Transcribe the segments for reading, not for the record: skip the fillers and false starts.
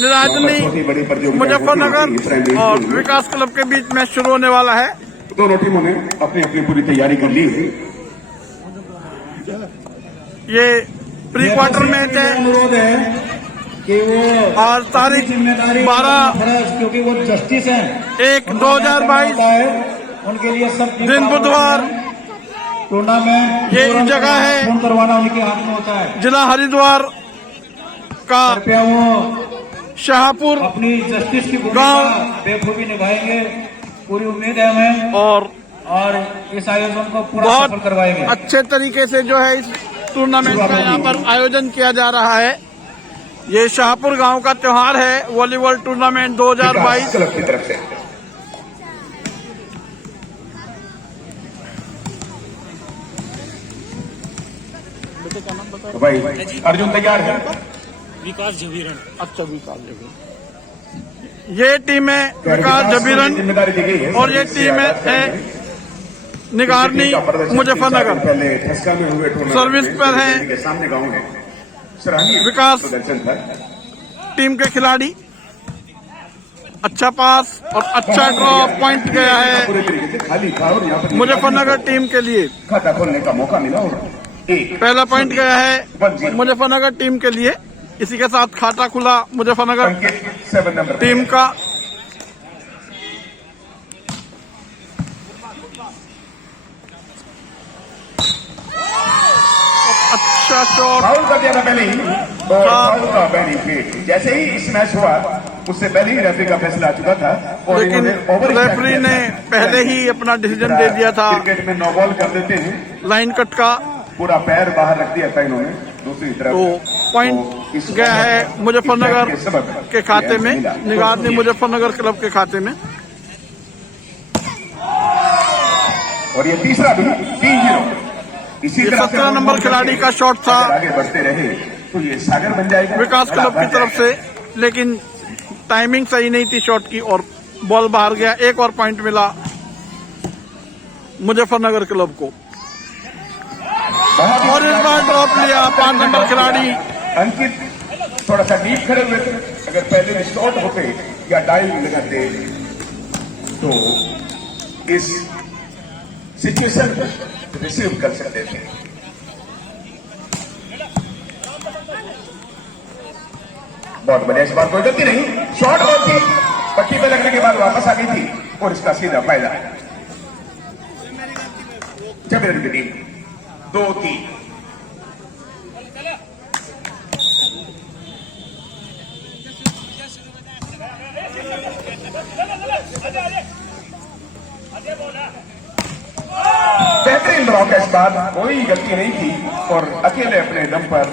निराजनी मुजफ्फरनगर और विकास क्लब के बीच मैच शुरू होने वाला है। दोनों टीमों ने अपनी अपनी पूरी तैयारी कर ली है। ये प्री क्वार्टर मैच है। अनुरोध है कि वो और तारीख 12 क्योंकि वो जस्टिस हैं 1/2022 उनके लिए सब दिन बुधवार टूर्नामेंट ये जगह है फोन करवाना उनके हाथ में होता है। जिला हरिद्वार का कृपया वो शाहपुर अपनी जस्टिस की भूमिका बेखूबी निभाएंगे, पूरी उम्मीद है हमें और इस आयोजन को पूरा बहुत सफल करवाएंगे। अच्छे तरीके से जो है इस टूर्नामेंट का यहाँ पर आयोजन किया जा रहा है। ये शाहपुर गांव का त्योहार है, वॉलीबॉल टूर्नामेंट 2022 क्लब की तरफ से। तो भाई अर्जुन तैयार है। विकास झवीरन। अच्छा, विकास झवीरन ये टीम है, विकास झवीरन जिम्मेदारी दी गई है और ये टीम है निगारनी मुजफ्फरनगर। पहले ठसका में हुए सर्विस पर है सामने गाँव है। सराहनीय विकास प्रदर्शन था टीम के खिलाड़ी। अच्छा पास और अच्छा ड्रॉप पॉइंट गया है पूरे तरीके से खाली था और यहाँ पर मुजफ्फरनगर टीम के लिए। खाता खोलने का मौका मिला और पहला पॉइंट गया है मुजफ्फरनगर टीम के लिए। इसी के साथ खाता खुला मुजफ्फरनगर 7 नंबर टीम का। अच्छा शॉट, फाउल कर दिया था पहले ही और फाउल का बेनिफिट जैसे ही इस मैच हुआ उससे पहले ही रेफरी का फैसला आ चुका था और लेकिन ओवर रेफरी ने पहले ही अपना डिसीजन दे दिया था। क्रिकेट में नो बॉल कर देते हैं, लाइन कट का, पूरा पैर बाहर रख दिया था इन्होंने दूसरी तरफ। तो पॉइंट गया है मुजफ्फरनगर के खाते में, निगारनी मुजफ्फरनगर क्लब के खाते में। और ये तीसरा भी 3-0 इसी ये तरह 17 नंबर खिलाड़ी का शॉट था आगे बढ़ते रहे तो ये सागर बन जाएगा विकास क्लब की तरफ से, लेकिन टाइमिंग सही नहीं थी शॉट की और बॉल बाहर गया। एक और पॉइंट मिला मुजफ्फरनगर क्लब को। और इस बार ड्रॉप लिया 5 नंबर खिलाड़ी अंकित। थोड़ा सा डीप खड़े हुए थे, अगर पहले शॉट होते या डाइव लगाते तो इस सिचुएशन को रिसीव कर सकते थे। बहुत बढ़िया, इस बार कोई गलती नहीं। शॉट बहुत थी, पट्टी पे लगने के बाद वापस आ गई थी और इसका सीधा फायदा। जबरन की टीम 2-3। बेहतरीन ब्लॉक है, इस बार कोई गलती नहीं की और अकेले अपने दम पर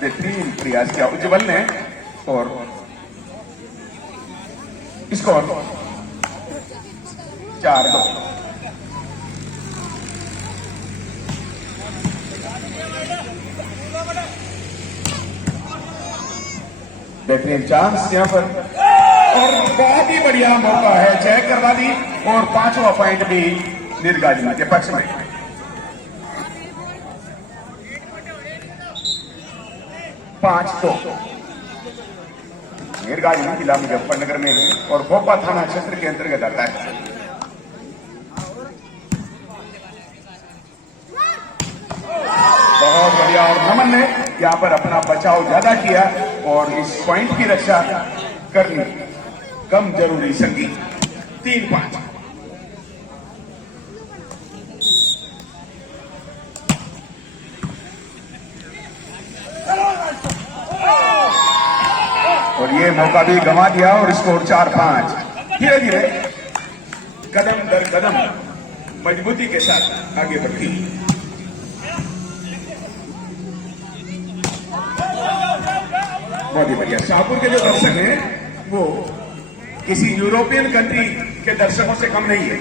बेहतरीन प्रयास किया उज्जवल ने और स्कोर 4-2। बेहतरीन चांस यहां पर और बहुत ही बढ़िया मौका है, चेक करवा दी और 5वां पॉइंट भी निर्गाजिमा के पक्ष में। 5-2 निर्गाजिमा जिला मुजफ्फरनगर में है और भोपा थाना क्षेत्र के अंतर्गत आता है। बहुत बढ़िया और नमन ने यहाँ पर अपना बचाव ज्यादा किया और इस पॉइंट की रक्षा करनी कम जरूरी समझी। 3-5। और ये मौका भी गंवा दिया और स्कोर 4-5। धीरे धीरे कदम दर कदम मजबूती के साथ आगे बढ़ती। बहुत ही बढ़िया। शाहपुर के जो दर्शक हैं वो किसी यूरोपियन कंट्री के दर्शकों से कम नहीं है।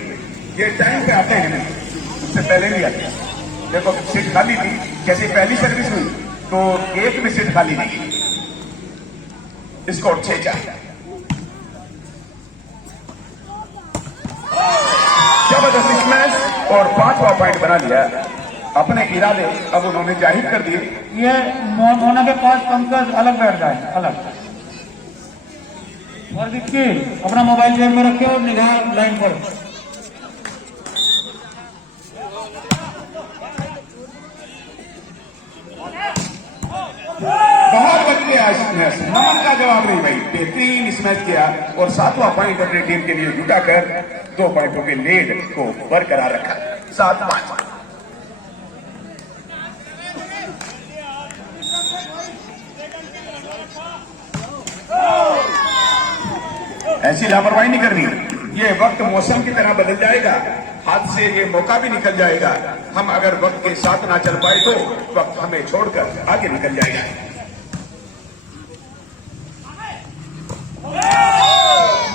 ये टाइम पे आते हैं, उससे पहले नहीं आते। देखो सीट खाली थी, जैसे पहली सर्विस हुई तो एक भी सीट खाली नहीं। स्कोर 6-4। जबरदस्त मैच और 5वां पॉइंट बना लिया। अपने इरादे अब उन्होंने जाहिर कर दिए। ये मोना के पास पंकज अलग बैठ जाए, अलग और विक्की अपना मोबाइल जेब में रखे और निगाह लाइन पर। बहुत बढ़िया नमन का जवाब नहीं भाई, बेहतरीन स्मैच किया और 7वां पॉइंट अपनी टीम के लिए जुटा कर 2 पॉइंटों के लीड को बरकरार रखा। 7-5। ऐसी लापरवाही नहीं करनी, ये वक्त मौसम की तरह बदल जाएगा, हाथ से ये मौका भी निकल जाएगा। हम अगर वक्त के साथ ना चल पाए तो वक्त हमें छोड़कर आगे निकल जाएगा।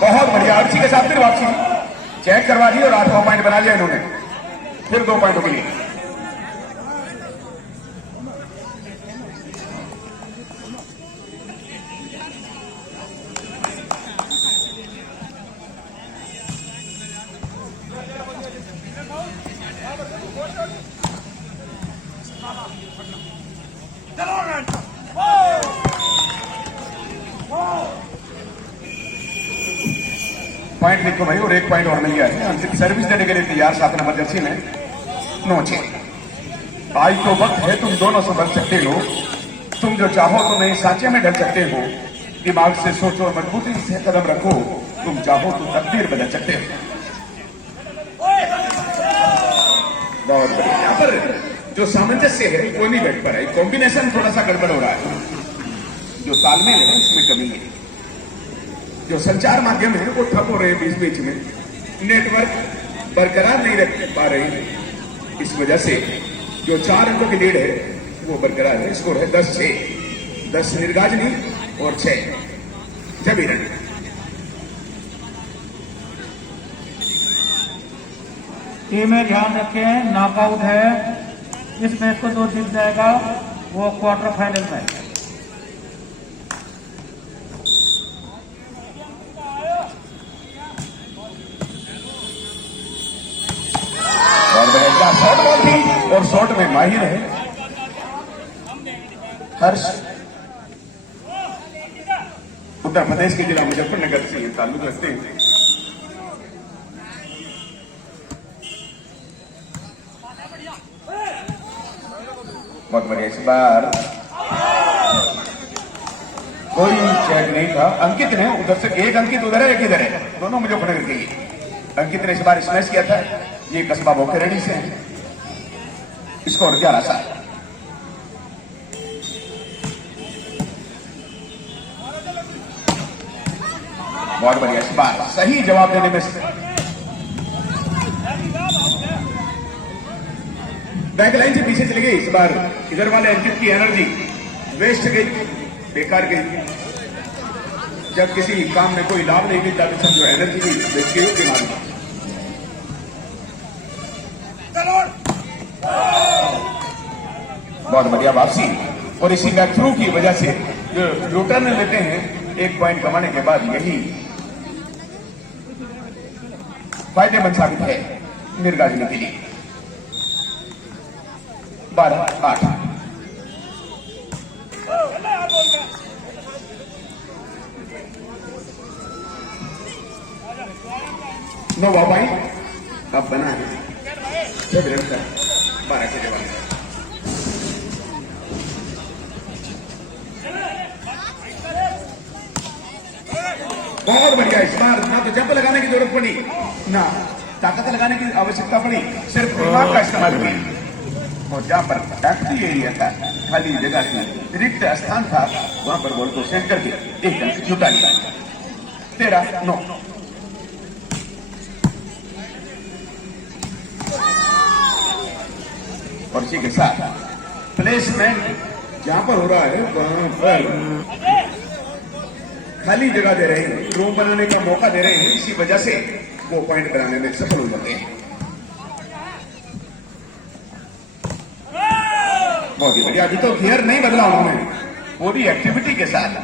बहुत बढ़िया, अर्ची के साथ फिर वापसी चेक करवा दी और 8वां पॉइंट बना लिया इन्होंने, फिर 2 पॉइंटों के लिए। पॉइंट देखो भाई, और 1 पॉइंट और मिल गया है। अंकित सर्विस देने के लिए तैयार 7 नंबर जर्सी में 9-6। आज तो वक्त है तुम दोनों से बन सकते हो, तुम जो चाहो तो नए सांचे में ढल सकते हो। दिमाग से सोचो, मजबूती से कदम रखो, तुम चाहो तो तकदीर बदल सकते हो। बहुत बढ़िया, यहाँ पर जो सामंजस्य है वो नहीं बैठ पा रहा है, कॉम्बिनेशन थोड़ा सा गड़बड़ हो रहा है, जो तालमेल है इसमें कमी है, जो संचार माध्यम है वो ठप हो रहे हैं बीच बीच में, नेटवर्क बरकरार नहीं रख पा रहे हैं। इस वजह से जो 4 अंकों की लीड है वो बरकरार है। स्कोर है 10-6, 10 निर्गाजनी और 6 जबीरन। टीमें ध्यान रखें, नॉकआउट है, इस मैच को जो जीत जाएगा वो क्वार्टर फाइनल में। शॉर्ट बॉल थी और शॉर्ट में माहिर है हर्ष, उत्तर प्रदेश के जिला मुजफ्फरनगर से ताल्लुक रखते हैं। बहुत बढ़िया, इस बार कोई चेक नहीं था। अंकित ने उधर से, एक अंकित उधर है एक इधर है, दोनों मुजफ्फरनगर के ही। अंकित ने इस बार स्मैश किया था, ये कस्बा बोखेरेडी से है। स्कोर 11-7। बहुत बढ़िया, इस बार सही जवाब देने में बैकलाइन से पीछे चली गई। इस बार इधर वाले अंकित की एनर्जी वेस्ट गई, बेकार गई। जब किसी काम में कोई लाभ नहीं मिलता तो समझो एनर्जी भी वेस्ट गई दिमाग में। बहुत बढ़िया वापसी, और इसी बैक थ्रू की वजह से जो लूटर्न लेते हैं 1 पॉइंट कमाने के बाद, यही फायदेमंद साबित है निर्गाजनी के लिए। 12-8। नौवां पॉइंट अब बना है 6 रन का 12 के जवाब। बहुत बढ़िया, इस बार ना तो जंप लगाने की जरूरत पड़ी ना ताकत लगाने की आवश्यकता पड़ी, सिर्फ दिमाग का इस्तेमाल हुआ। और जहां पर एम्प्टी एरिया था, खाली जगह थी, रिक्त स्थान था, वहां पर बॉल को सेंड करके 1 रन जुटा लिया। 13-9। और इसी के साथ प्लेसमेंट जहां पर हो रहा है वहां पर खाली जगह दे रहे हैं, रूम बनाने का मौका दे रहे हैं, इसी वजह से वो पॉइंट बनाने में सफल हो जाते हैं। बहुत ही बढ़िया, अभी तो गियर नहीं बदला उन्होंने, पूरी एक्टिविटी के साथ,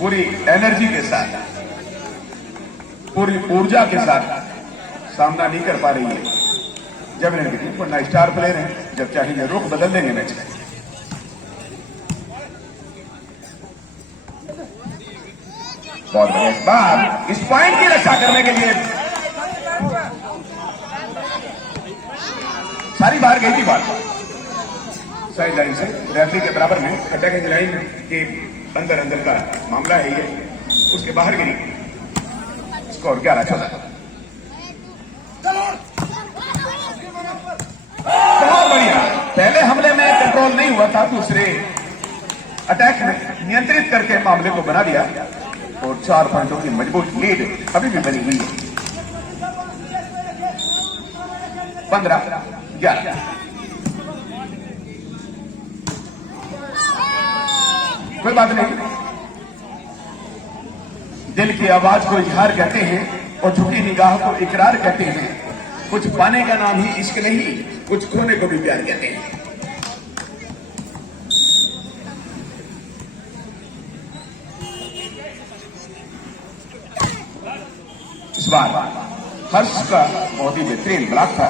पूरी एनर्जी के साथ, पूरी ऊर्जा के साथ सामना नहीं कर पा रही है जब इन्हें, वरना स्टार प्लेयर है, जब चाहेंगे रुख बदल देंगे मैच में। बहुत बढ़िया। इस बार इस पॉइंट की रक्षा करने के लिए सारी बाहर गई थी बॉल साइड लाइन से, रेफरी के बराबर में अटैकिंग लाइन के अंदर अंदर का मामला है ये, उसके बाहर गिरी। स्कोर 11-14। बहुत बढ़िया। पहले हमले में कंट्रोल नहीं हुआ था, दूसरे अटैक में नियंत्रित करके मामले को बना दिया और 4 पॉइंटों की मजबूत लीड अभी भी बनी हुई है। 15-11। कोई बात नहीं, दिल की आवाज को इजहार कहते हैं और झुकी निगाह को इकरार कहते हैं। कुछ पाने का नाम ही इश्क नहीं, कुछ खोने को भी प्यार कहते हैं। इस बार हर्ष का बहुत ही बेहतरीन ब्लॉक था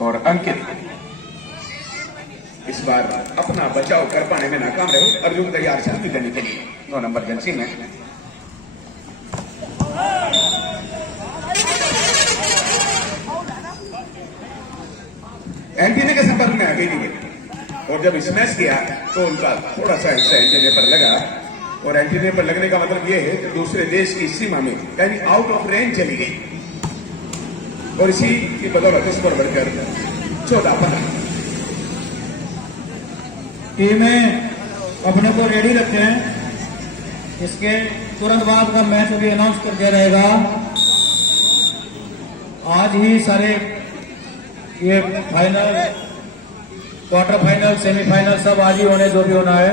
और अंकित इस बार अपना बचाव कर पाने में नाकाम रहे। अर्जुन तैयार सेल्फी देने के लिए 2 नंबर जंसी में। एंटीने के संपर्क में आ गई थी और जब स्मैश किया तो उनका थोड़ा सा हिस्सा एंटीने पर लगा और एंटीने पर लगने का मतलब यह है कि दूसरे देश की सीमा में यानी आउट ऑफ रेंज चली गई और इसी की बदौलत स्कोर बढ़कर 14-15। टीमें अपने को रेडी रखे हैं। इसके तुरंत बाद का मैच अभी अनाउंस कर दिया जाएगा। आज ही सारे ये फाइनल, क्वार्टर फाइनल, सेमीफाइनल सब आज ही होने, जो भी होना है।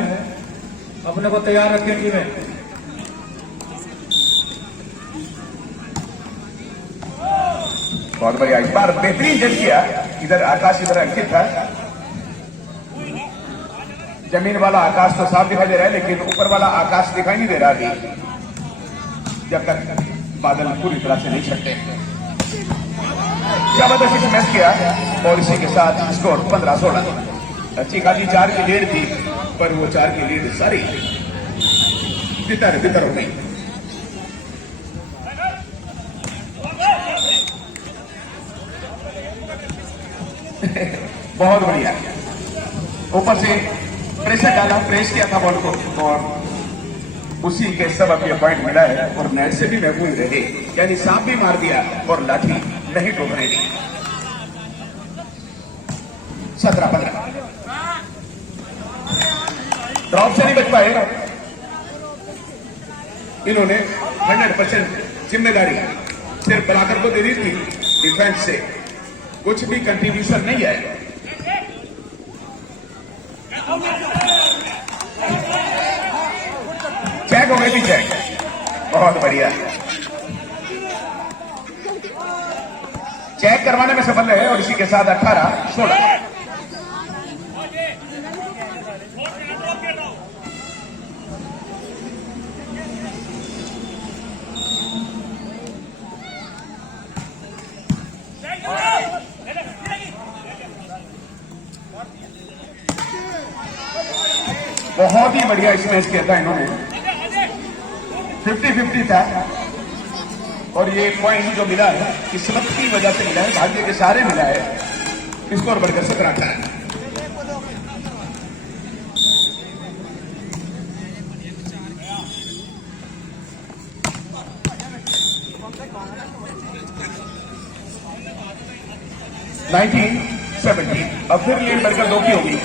अपने को तैयार रखें टीमें। बहुत बढ़िया। इस बार बेहतरीन जज किया। इधर आकाश, इधर अंकित था। जमीन वाला आकाश तो साफ दिखाई दे रहा है लेकिन ऊपर वाला आकाश दिखाई नहीं दे रहा अभी, जब तक बादल पूरी तरह से नहीं छटते। जबरदस्ती से मैच किया और इसी के साथ स्कोर 15-16। अच्छी खाली 4 की लीड थी पर वो 4 की लीड सारी तितर हो गई। बहुत बढ़िया। ऊपर से प्रेशर डाला, प्रेस किया था बॉल को और उसी के सबब ये पॉइंट मिला है और नेट से भी महफूज रहे, यानी सांप भी मार दिया और लाठी नहीं टोकने दी। 17-15। ड्रॉप से नहीं बच पाए। इन्होंने 100% जिम्मेदारी सिर्फ बलाकर को दे दी थी। डिफेंस से कुछ भी कंट्रीब्यूशन नहीं आएगा। चेक हो गई थी, चेक। बहुत बढ़िया। चेक करवाने में सफल रहे और इसी के साथ 18-16। बहुत ही बढ़िया इस मैच किया था इन्होंने। 50-50 था और ये पॉइंट जो मिला है किस्मत की वजह से मिला है, भाग्य के सहारे मिला है। स्कोर बढ़कर 17-18। अब फिर लीड बढ़कर 2 की होगी।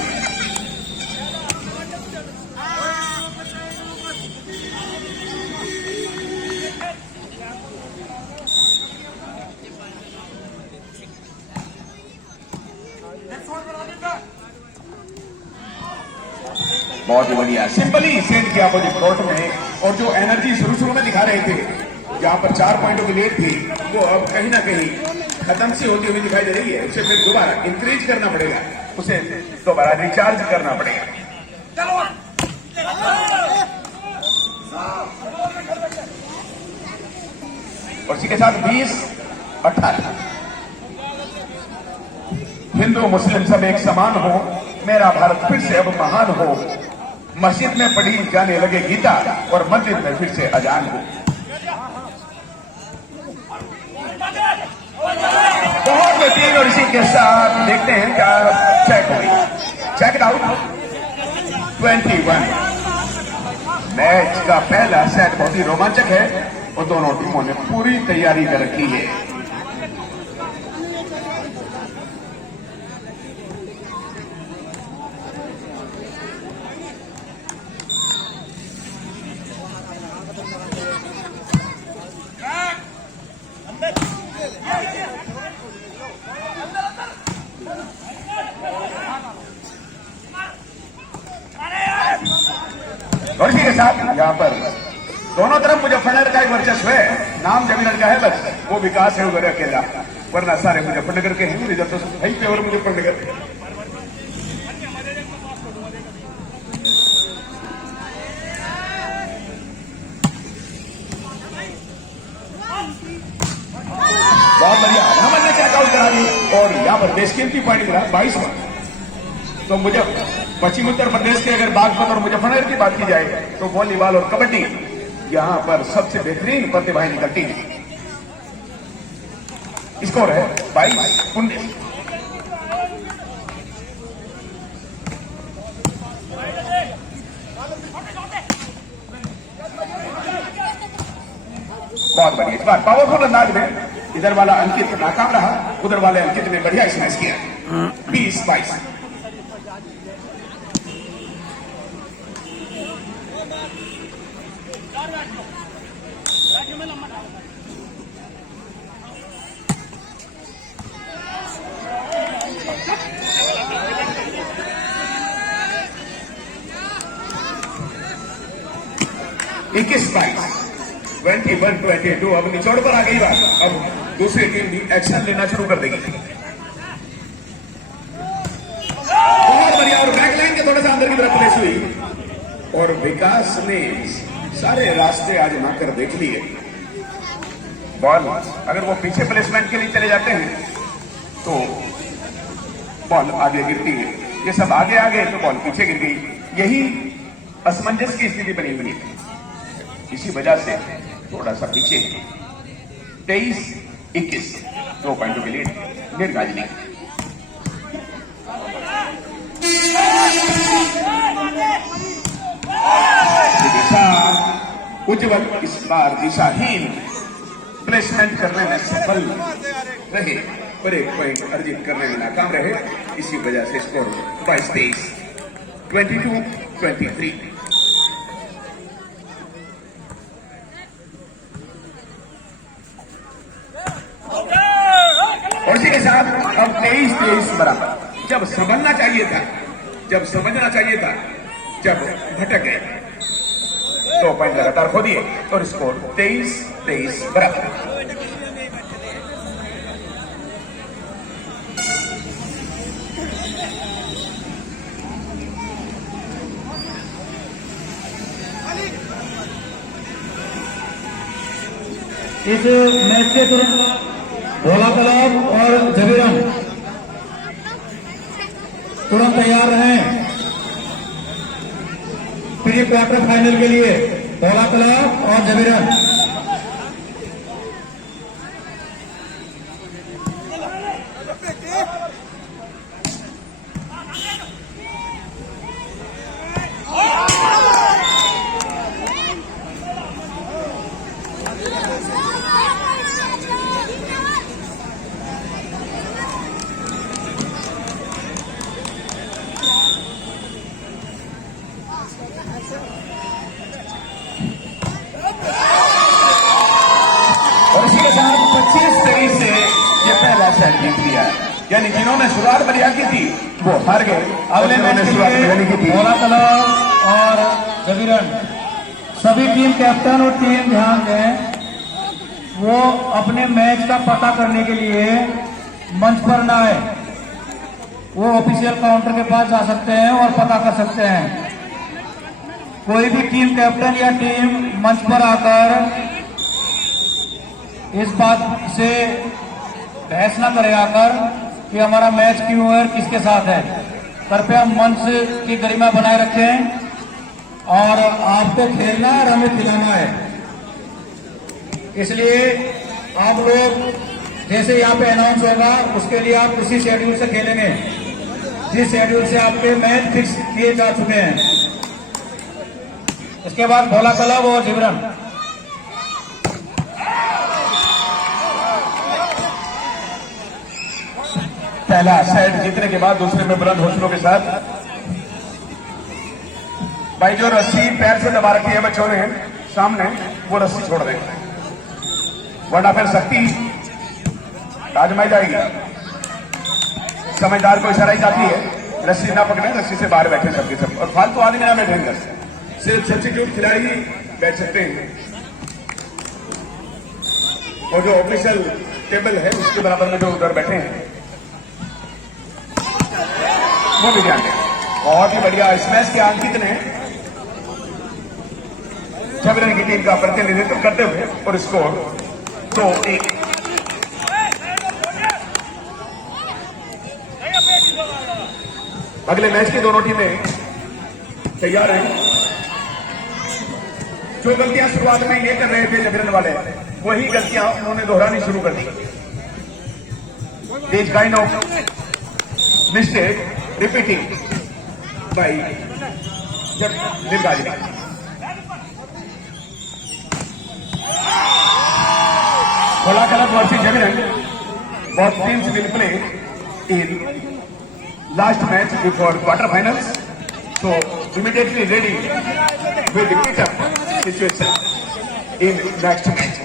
बहुत ही बढ़िया। सिंपली सेंड किया अपोजिट कोर्ट में और जो एनर्जी शुरू में दिखा रहे थे, जहां पर 4 पॉइंटों की लीड थी, वो अब कहीं ना कहीं खत्म सी होती हुई दिखाई दे रही है। उसे फिर दोबारा इंक्रीज करना पड़ेगा, उसे दोबारा रिचार्ज करना पड़ेगा। और इसी के साथ 20-18। हिंदू मुस्लिम सब एक समान हो, मेरा भारत फिर से अब महान हो। मस्जिद में पढ़ी जाने लगे गीता और मस्जिद में फिर से अजान हो। बहुत बेहतरीन। और इसी के साथ देखते हैं क्या चेक हुई। Check out 21। मैच का पहला सेट बहुत ही रोमांचक है और दोनों टीमों ने पूरी तैयारी कर रखी है। और इसी के साथ यहाँ पर दोनों तरफ मुजफ्फरनगर का एक वर्चस्व है। नाम जमीनर का है, बस वो विकास है उधर अकेला, वरना सारे मुजफ्फरनगर के हैं। रिजल्ट तो वही पेवर मुजफ्फरनगर। बहुत बढ़िया। हमन ने चेकआउट करा दी और यहाँ पर बेशकीमती पॉइंट मिला 22। तो मुझे पश्चिम उत्तर प्रदेश के अगर बागपत और मुजफ्फरनगर की बात की जाए तो वॉलीबॉल और कबड्डी यहां पर सबसे बेहतरीन प्रतिभाएं निकलती हैं। स्कोर है 22-19। बहुत बढ़िया। इस बार पावरफुल अंदाज में इधर वाला अंकित नाकाम रहा, उधर वाले अंकित ने बढ़िया स्मैश किया। 20-22। इक्कीस 21-22। अब निचोड़ पर आ गई बात। अब दूसरी टीम भी एक्शन लेना शुरू कर देगी। बहुत बढ़िया। और बैकलाइन के थोड़ा सा अंदर की तरफ प्लेस हुई और विकास ने सारे रास्ते आजमा कर देख लिए। बॉल अगर वो पीछे प्लेसमेंट के लिए चले जाते हैं तो बॉल आगे गिरती है। ये सब आगे आ गए तो बॉल पीछे गिर गई। यही असमंजस की स्थिति बनी हुई है। इसी वजह से थोड़ा सा पीछे 23-21 2 पॉइंटों के लिए निर्गाजनी। उज्जवल इस बार दिशाहीन प्लेसमेंट करने में सफल रहे और एक पॉइंट अर्जित करने में नाकाम रहे। इसी वजह से स्कोर 22-23 22-23। और इसी के साथ अब 23-23 बराबर। जब समझना चाहिए था, जब समझना चाहिए था, जब भटक गए 2 पॉइंट लगातार खो दिए और स्कोर 23-23 बराबर। इस मैच के तुरंत भोला क्लब और जबीरन तुरंत तैयार रहें प्री क्वार्टर फाइनल के लिए। भोला क्लब और जबीरन। और इसी के साथ 25-23 से ये पहला सेट जीत लिया। यानी जिन्होंने शुरुआत बढ़िया की थी वो हार गए। अगले मैच के लिए भोला क्लब और जबीरन सभी टीम कैप्टन और टीम ध्यान दें, वो अपने मैच का पता करने के लिए मंच पर ना आए। वो ऑफिशियल काउंटर के पास जा सकते हैं और पता कर सकते हैं। कोई भी टीम कैप्टन या टीम मंच पर आकर इस बात से बहस न करे आकर कि हमारा मैच क्यों है और किसके साथ है। कृपया मंच की गरिमा बनाए रखें और आपको खेलना है और हमें खिलाना है। इसलिए आप लोग जैसे यहाँ पे अनाउंस होगा उसके लिए आप उसी शेड्यूल से खेलेंगे जिस शेड्यूल से आपके मैच फिक्स किए जा चुके हैं। उसके बाद भोला क्लब और झिबरन। पहला सेट जीतने के बाद दूसरे में बुलंद हौसलों के साथ भाई जो रस्सी पैर से दबा रखी है बच्चों ने सामने, वो रस्सी छोड़ दें वरना फिर सख्ती आजमाई जाएगी। समझदार को इशारा ही जाती है, रस्सी ना पकड़े, रस्सी से बाहर बैठे सबके सब, और फालतू आदमी ना बैठे अंदर, सिर्फ सब्स्टिट्यूट खिलाड़ी ही बैठ सकते हैं। और जो ऑफिशियल टेबल है उसके बराबर में जो उधर बैठे हैं वो भी ध्यान दें। बहुत ही बढ़िया इस मैच के अंकित ने झबरन की टीम का प्रतिनिधित्व करते हुए और स्कोर 2-1। अगले मैच की दोनों टीमें तैयार हैं। जो गलतियां शुरुआत में ये कर रहे थे झबरन वाले, वही गलतियां उन्होंने दोहरानी शुरू कर दी। This kind of mistake repeating by Nirgaji. Bhola club versus Jhabran, both teams will play in last match before quarterfinals, so immediately ready with the pick-up situation in next match.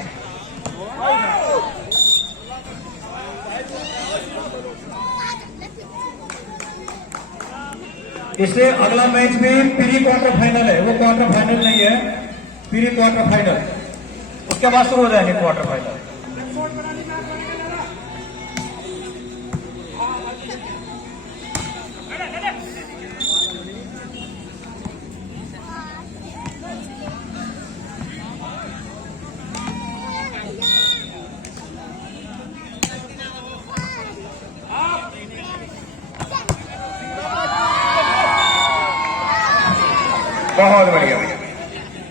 इससे अगला मैच भी प्री क्वार्टर फाइनल है, वो quarter final नहीं है, pre quarter final. उसके बाद शुरू हो जाएंगे क्वार्टर फाइनल। बहुत बढ़िया।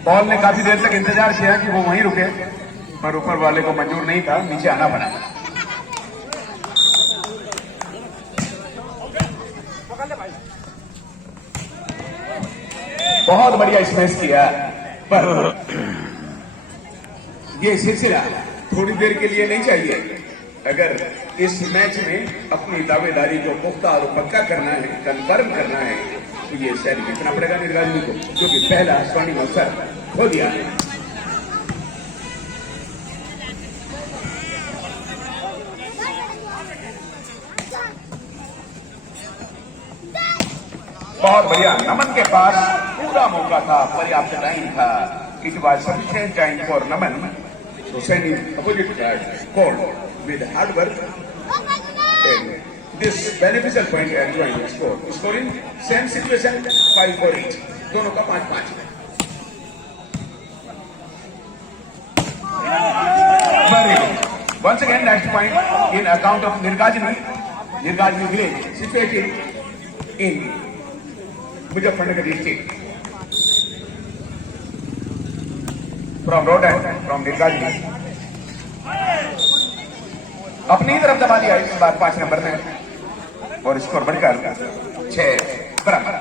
बॉल ने काफी देर तक इंतजार किया कि वो वहीं रुके, पर ऊपर वाले को मंजूर नहीं था, नीचे आना पड़ा। बहुत बढ़िया स्मैश किया, पर ये सिलसिला थोड़ी देर के लिए नहीं चाहिए। अगर इस मैच में अपनी दावेदारी को पुख्ता और पक्का करना है, कन्फर्म करना है, तो ये शायद जीतना पड़ेगा निर्गाजी को, क्योंकि पहला स्वर्णिम अवसर खो दिया है। बहुत बढ़िया। नमन के पास पूरा मौका था, पर्याप्त टाइम था। It was sufficient time for Naman to send in opposite court with hard work and this beneficial point and joint score. Scoring same situation 5 for each. दोनों का 5-5. Very good. Once again next point in account of Nirgajini village situated in Muzaffarnagar district. From road and from Nirgajini. अपनी तरफ दबा दिया इस बार 5 number में और score बढ़कर 6 बराबर।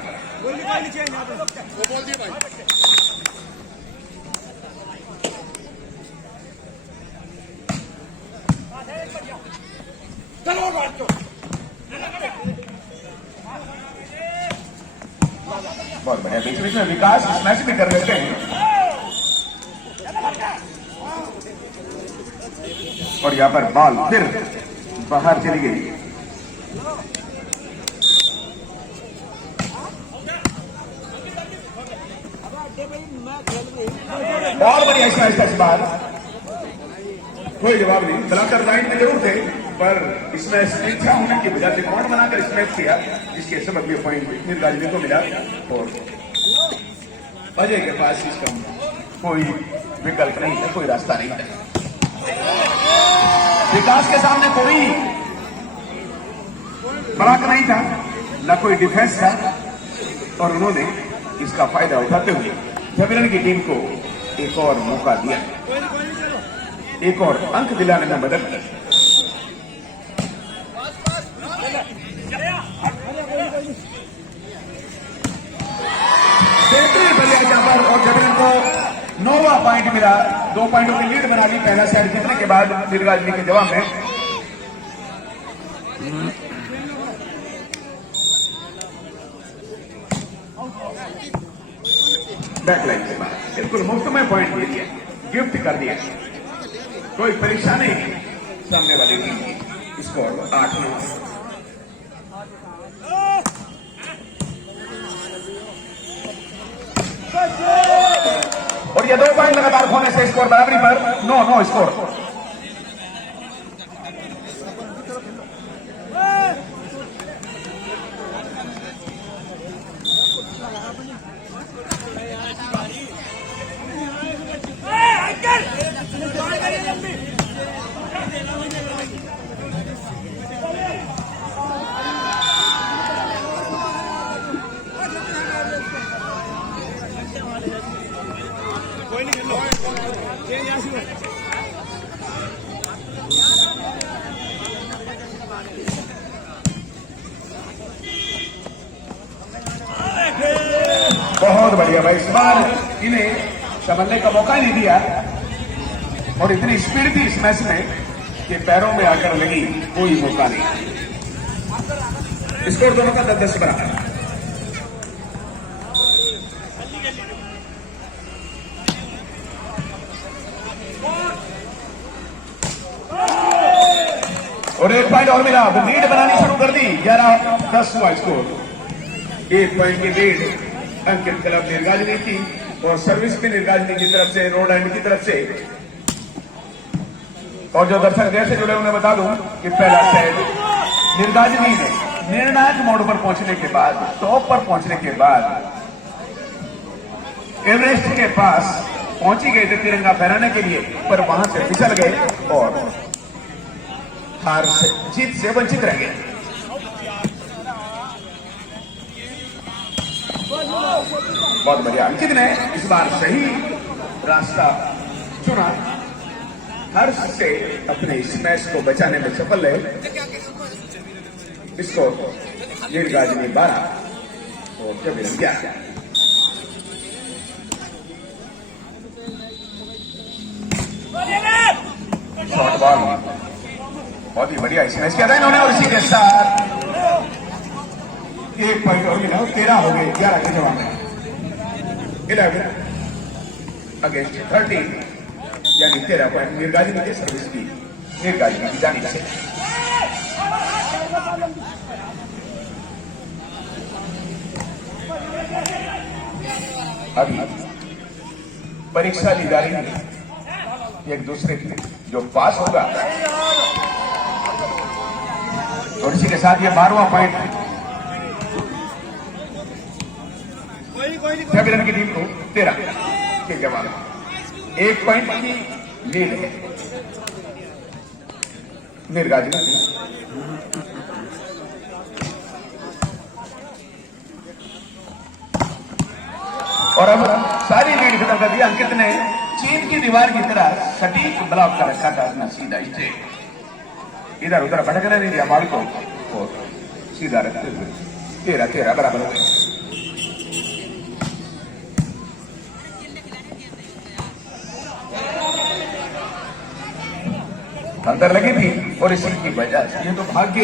बहुत बढ़िया। बीच बीच में विकास स्मैश भी कर लेते हैं और यहां पर बॉल फिर बाहर चली गई। बहुत बढ़िया स्मैश था इस बार, कोई जवाब नहीं। दलाकर लाइन में जरूर थे, पर स्मैश इच्छा होने की वजह से कौन बनाकर स्मैश किया, जिसके सबक ये पॉइंट निर्गाजी को मिला। और अजय के पास इसका कोई विकल्प नहीं था, कोई रास्ता नहीं था। विकास के सामने कोई ब्लॉक नहीं था, न कोई डिफेंस था, और उन्होंने इसका फायदा उठाते हुए झवेरन की टीम को एक और मौका दिया, एक और अंक दिलाने में मदद की। बेहतरीन बल्लेबाजी यहाँ पर और झवेरन को 9वां पॉइंट मिला। 2 पॉइंटों की लीड बना ली पहला सेट जीतने के बाद निर्गाजनी के जवाब में। बैकलाइन के बाद बिल्कुल मुफ्त में पॉइंट दे दिया, गिफ्ट कर दिया, कोई परेशानी नहीं। सामने वाली टीम की स्कोर 8-9। और ये 2 पॉइंट लगातार खोने से स्कोर बराबरी पर 9-9 स्कोर। बहुत बढ़िया भाई, इस बार इन्हें संभलने का मौका ही नहीं दिया और इतनी स्पीड थी इस मैच में कि पैरों में आकर लगी, कोई मौका नहीं। स्कोर दोनों का 10-10 बराबर। और 1 पॉइंट और मिला, लीड बनानी शुरू कर दी। 11-10 हुआ स्कोर। 1 पॉइंट की लीड अंकित क्लब निर्गाजनी की और सर्विस भी निर्गाजनी की तरफ से, रोड एंड की तरफ से। और जो दर्शक देर से जुड़े उन्हें बता दूं कि पहला सेट निर्गाजनी ने निर्णायक मोड़ पर पहुंचने के बाद, टॉप पर पहुंचने के बाद एवरेस्ट के पास पहुंची गए थे तिरंगा फहराने के लिए, पर वहां से फिसल गए और हार से, जीत से वंचित रह गए। बहुत बढ़िया, अंकित ने इस बार सही रास्ता चुना, हर्ष से अपने इस मैच को बचाने में सफल रहे। इसको निर्गाजनी 12 और झवेरन 11। शॉर्ट बॉल बहुत ही बढ़िया इस मैच किया था इन्होंने और इसी के साथ 1 पॉइंट और मिला, 13 हो गए 11 के जवाब में। 11 अगेंस्ट 13 यानी 13 पॉइंट निर्गाजनी के सर्विस की, निर्गाजनी की जानिब से। अभी परीक्षा ली जा रही है एक दूसरे की, जो पास होगा और इसी के साथ ये 12वां पॉइंट झवेरन की टीम को 13 के जवाब, 1 पॉइंट की लीड है निर्गाजनी की। और अब सारी लीड खत्म कर दी। अंकित ने चीन की दीवार की तरह सटीक ब्लॉक कर रखा था अपना सीधा स्ट्रेट, इधर उधर भटकने नहीं दिया बॉल को और सीधा रखते हुए 13-13 बराबर हो गए। अंदर लगी थी और इसी की वजह से ये तो भाग्य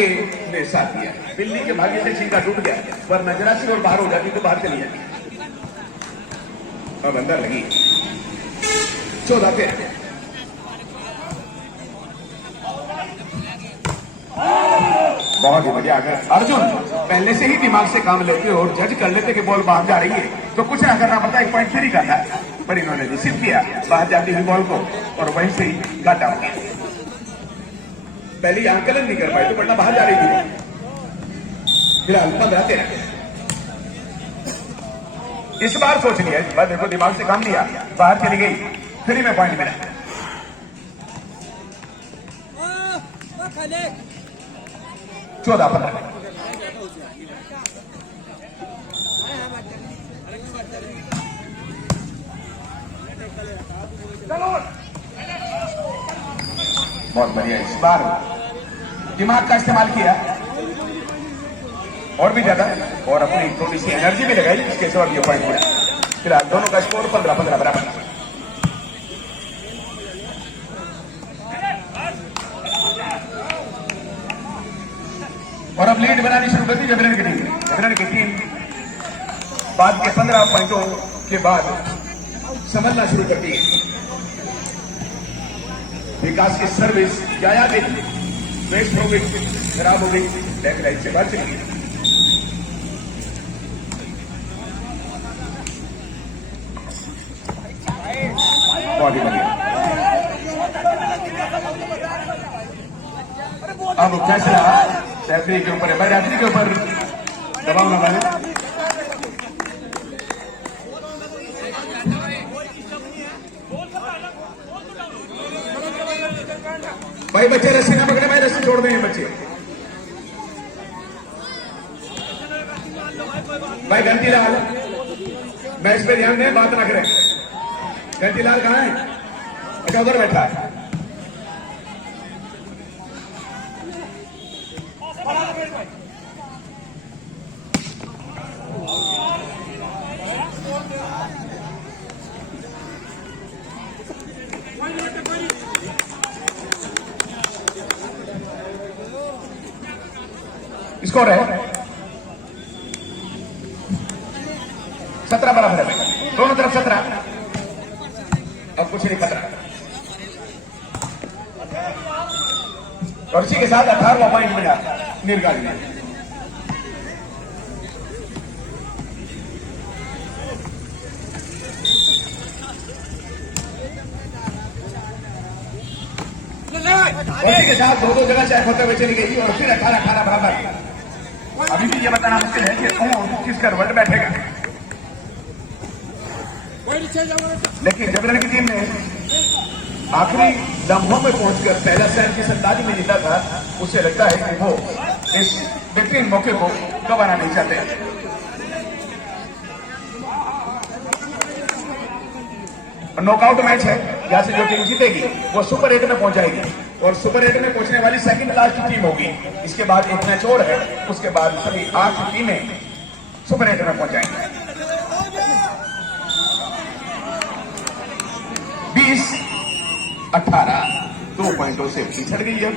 ने साथ दिया। बिल्ली के भाग्य से छिंका टूट गया, वरना जरा सी और बाहर हो जाती तो बाहर चली जाती। अब अंदर लगी 14-13। बहुत ही बढ़िया। अगर अर्जुन पहले से ही दिमाग से काम लेते और जज कर लेते कि बॉल बाहर जा रही है तो कुछ ना करना पड़ता, 1 पॉइंट फ्री करना, पर इन्होंने रिसीव किया बाहर जाती हुई बॉल को और वहीं से ही घाटा हो गया। पहले आंकलन नहीं कर पाए तो वरना बाहर जा रही थी। फिलहाल 15-13। इस बार सोच लिया, इस बार देखो दिमाग से काम लिया, बाहर चली गई, फ्री में पॉइंट मिला। 14-15। बहुत बढ़िया, इस बार दिमाग का इस्तेमाल किया और भी ज्यादा, और अपनी थोड़ी सी एनर्जी भी लगाई, इसके सबब ये पॉइंट हुआ। फिलहाल दोनों का स्कोर 15-15 बराबर। और अब लीड बनानी शुरू कर दी जबरन की टीम ने। जबरन की टीम बाद के 15 पॉइंटों के बाद समझना शुरू करती है। विकास की सर्विस जाया गई, वेस्ट हो गई, खराब हो गई, लेग लाइन से बाहर चली गई। बहुत ही बढ़िया। अब फैसला रेफरी के ऊपर है। भाई रेफरी के ऊपर दबाव ना बने। भाई बच्चे रस्सी ना पकड़े, भाई रस्सी छोड़ देंगे बच्चे। भाई घंटीलाल मैच पे ध्यान दें, बात ना करें। घंटीलाल कहाँ है? अच्छा उधर बैठा है। स्कोर है 17 बराबर है, दोनों तरफ 17। अब कुछ नहीं खतरा। और इसी के साथ 18वां पॉइंट मिला नीरगाली ने। और इसी के साथ दो जगह चेक होते हुए चली गई और फिर 18-18 बराबर। अभी भी ये बताना मुश्किल है कि कौन किस करवट बैठेगा, लेकिन जबरन की टीम ने आखिरी लम्हों में पहुंचकर पहला सेट जिस अंदाज में जीता था, उससे लगता है कि वो इस बेहतरीन मौके को गंवाना नहीं चाहते। नॉकआउट मैच है, यहां से जो टीम जीतेगी वो सुपर 8 में पहुंच जाएगी और सुपर 8 में पहुंचने वाली सेकंड लास्ट टीम होगी। इसके बाद एक मैच और है, उसके बाद सभी 8 टीमें सुपर 8 में पहुंच जाएंगी। 20-18 2 पॉइंटों से पिछड़ गई है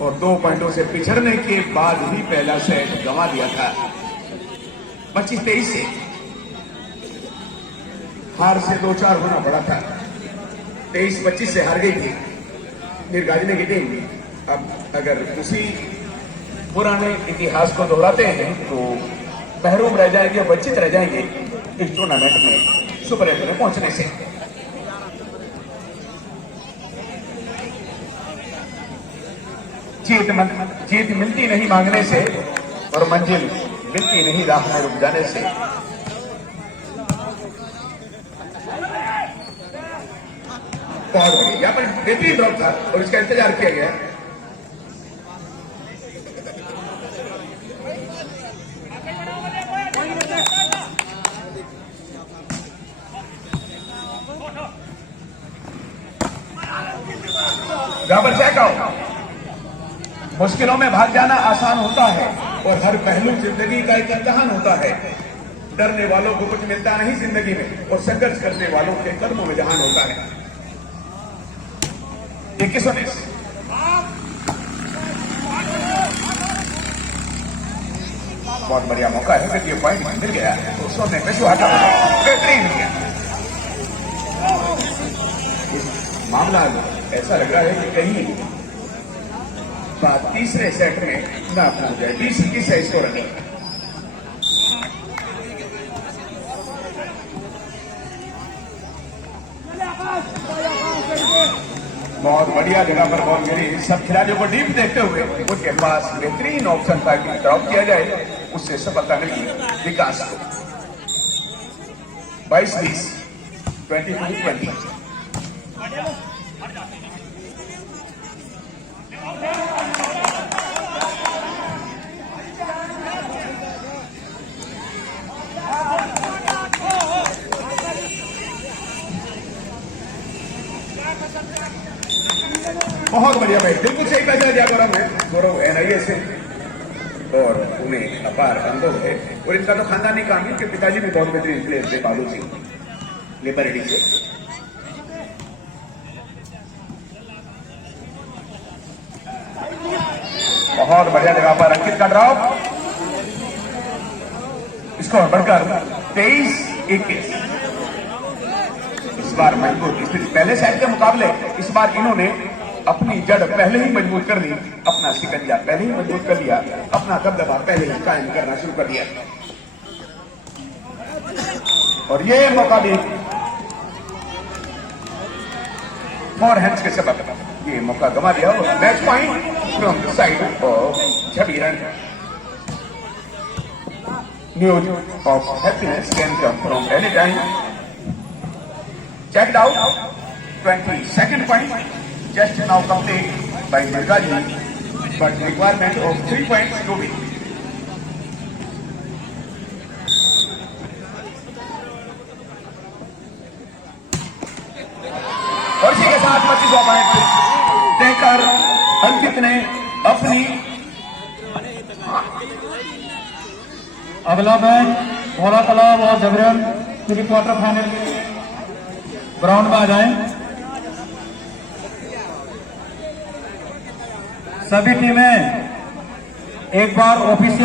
और 2 पॉइंटों से पिछड़ने के बाद भी पहला सेट गंवा दिया था। 25-23 से हार से 2-4 होना पड़ा था। 23-25 से हार गई थी नीरगाली की टीम। अब अगर उसी पुराने इतिहास को दोहराते हैं तो महरूम रह जाएंगे, वंचित रह जाएंगे इस टूर्नामेंट में सुपर 8 में पहुंचने से। जीत मिलती नहीं मांगने से और मंजिल मिलती नहीं राह में रुक जाने से। यहाँ पर बेहतरीन ड्रॉप था और इसका इंतजार किया गया। गाबर चेकआउट। मुश्किलों में भाग जाना आसान होता है और हर पहलू जिंदगी का एक इम्तिहान होता है। डरने वालों को कुछ मिलता नहीं जिंदगी में और संघर्ष करने वालों के कदमों में जहान होता है। 21-19 बहुत बढ़िया मौका है, फिर ये पॉइंट मिल गया तो सोने में सुहागा बेहतरीन हो गया। मामला ऐसा लग रहा है कि कहीं बात तीसरे सेट में ना पहुंच जाए। 20-21 है स्कोर रनिंग। बहुत बढ़िया जगह पर बॉल गिरी। सब खिलाड़ियों को डीप देखते हुए उनके पास बेहतरीन ऑप्शन था कि ड्रॉप किया जाए, उससे सफलता मिली विकास को। 22-20 22-20। बहुत बढ़िया भाई, बिल्कुल सही पैसा दिया गौरव एनआईए से, और उन्हें अपार अनुभव है। और इनका तो खानदानी काम है, इनके पिताजी भी बहुत बेहतरीन प्लेयर थे, बालू सिंह लिबर्टी से। बहुत बढ़िया जगह पर अंकित का ड्रॉप, स्कोर बढ़कर 23-21। इस बार मजबूत स्थिति, पहले सेट के मुकाबले इस बार इन्होंने अपनी जड़ पहले ही मजबूत कर ली, अपना सिकंजा पहले ही मजबूत कर लिया, अपना दबदबा पहले ही कायम करना शुरू कर दिया। और ये मौका भी फॉर हैंड्स के सबब ये मौका गंवा दिया। Match point from the side of Jhabiran. News of happiness can come from any time. Checked out 22nd point just now complete by Mirgaji, but requirement of 3 points to be. और इसी के साथ 25वां पॉइंट देकर अंकित ने अपनी अगला मैच भोला तालाब और झबीरन प्री क्वार्टर फाइनल के लिए ग्राउंड में आ जाएं। सभी टीमें एक बार ऑफिशियल